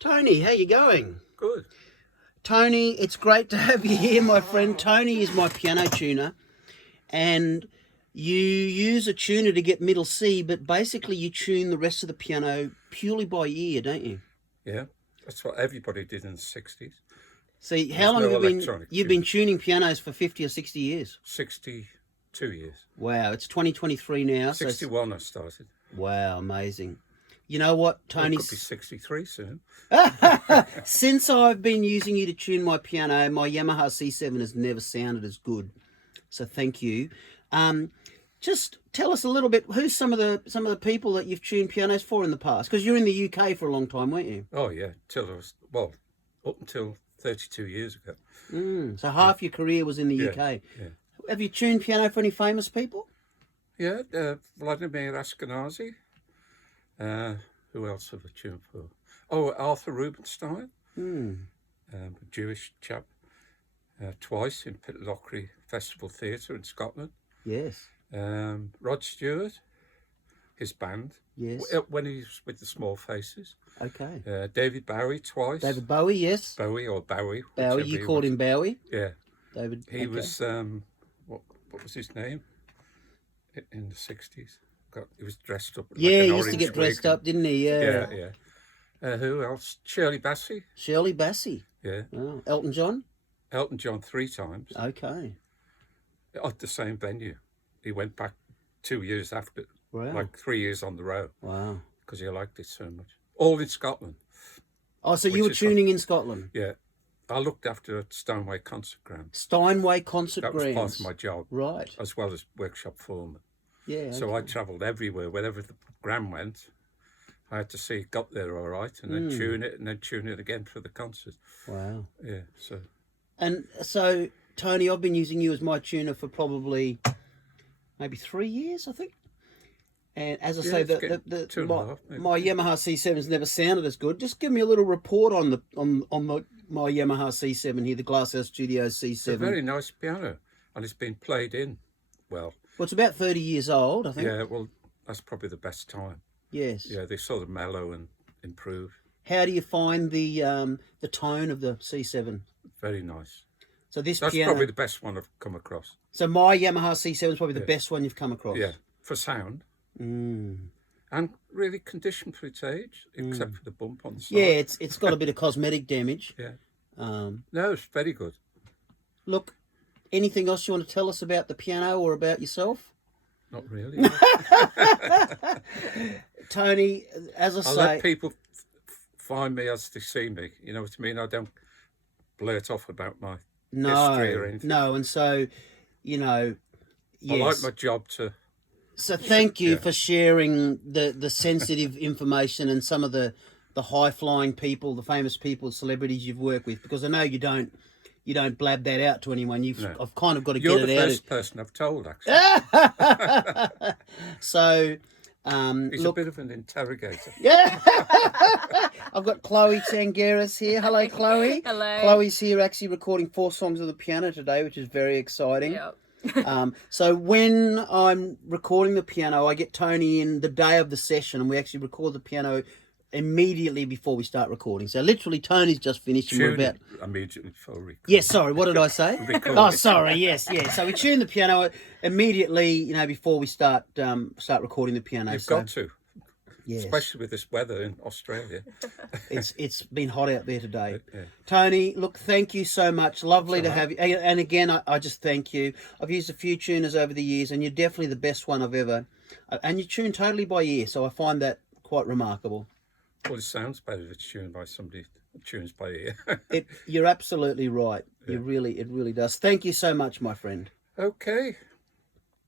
Tony, how you going? Good. Tony, it's great to have you here, my friend. Tony is my piano tuner, and you use a tuner to get middle C, but basically you tune the rest of the piano purely by ear, don't you? Yeah, that's what everybody did in the 60s. See, how There's long no have you electronic you've been tuning. tuning pianos for 50 or 60 years? 62 years. Wow, it's 2023 now. 61 I started. Wow, amazing. You know what, Well, Tony? it could be 63 soon. Since I've been using you to tune my piano, my Yamaha C7 has never sounded as good. So thank you. Just tell us a little bit. Who's some of the people that you've tuned pianos for in the past? Because you're in the UK for a long time, weren't you? Oh, yeah, up until 32 years ago. So half your career was in the Yeah, UK. yeah. Have you tuned piano for any famous people? Yeah, Vladimir Ashkenazi. Who else have I tuned for? Oh, Arthur Rubinstein, a Jewish chap. Twice in Pitlochry Festival Theatre in Scotland. Yes. Rod Stewart, his band. Yes. When he was with the Small Faces. Okay. David Bowie twice. David Bowie, yes. Bowie or Bowie. Bowie, you called him Bowie. Yeah. David. He was what was his name? In the 60s. He was dressed up. Yeah, like he an used to get orange dressed wig. up, didn't he? Yeah. Yeah. Who else? Shirley Bassey. Shirley Bassey. Yeah. Oh, Elton John. Elton John 3 times Okay. at the same venue. He went back 2 years after, Wow. like 3 years on the road, Wow. because he liked it so much. All in Scotland. Oh, so you Which were is tuning in Scotland? Yeah. I looked after Stoneway Concert Ground. Steinway Concert That was part Grounds. of my job, Right. as well as workshop foreman. Yeah. So I travelled everywhere. Wherever the ground went, I had to see it got there all right, and then tune it, and then tune it again for the concert. Wow. Yeah, so... And so, Tony, I've been using you as my tuner for probably maybe 3 years, I think. And as I say, it's getting 2.5, maybe. my Yamaha C7's never sounded as good. Just give me a little report on my Yamaha C7 here, the Glasshouse Studio C7. It's a very nice piano, and it's been played in well. Well, it's about 30 years old, I think. Yeah, well, that's probably the best time. Yes. Yeah, they sort of mellow and improve. How do you find the tone of the C7? Very nice. So this That's piano, probably the best one I've come across. so my Yamaha C7 is probably the best one you've come across. Yeah, for sound. And really conditioned for its age, except for the bump on the side. Yeah, it's got a bit of cosmetic damage. Yeah. Um, No, it's very good. look, anything else you want to tell us about the piano or about yourself? Not really. Tony, as I I say, let people find me as they see me. You know what I mean? I don't blurt off about my history or anything. no, and so, you know, yes. I like my job to... So thank you Yeah. for sharing the sensitive information and some of the high flying people, the famous people, celebrities you've worked with, because I know you don't blab that out to anyone. I've kind of got to You're get the it out. first person I've told, actually. So, He's look, a bit of an interrogator. yeah. I've got Chloe Tsangaris here. Hello, Chloe. Hello. Chloe's here actually recording 4 songs of the piano today, which is very exciting. Yep. So when I'm recording the piano, I get Tony in the day of the session, and we actually record the piano immediately before we start recording. So literally, Tony's just finished, and we're Tune about. it immediately before recording. Yes, sorry. What did I say? Record Oh, it. sorry. Yes. So we tune the piano immediately, before we start recording the piano. You've got to, Yes. especially with this weather in Australia. It's been hot out there today. Yeah. Tony, look, thank you so much. Lovely to have you. And again, I just thank you. I've used a few tuners over the years, and you're definitely the best one I've ever. And you tune totally by ear, so I find that quite remarkable. Well, it sounds better if it's tuned by somebody who tunes by ear. You're absolutely right. It really does. Thank you so much, my friend. Okay.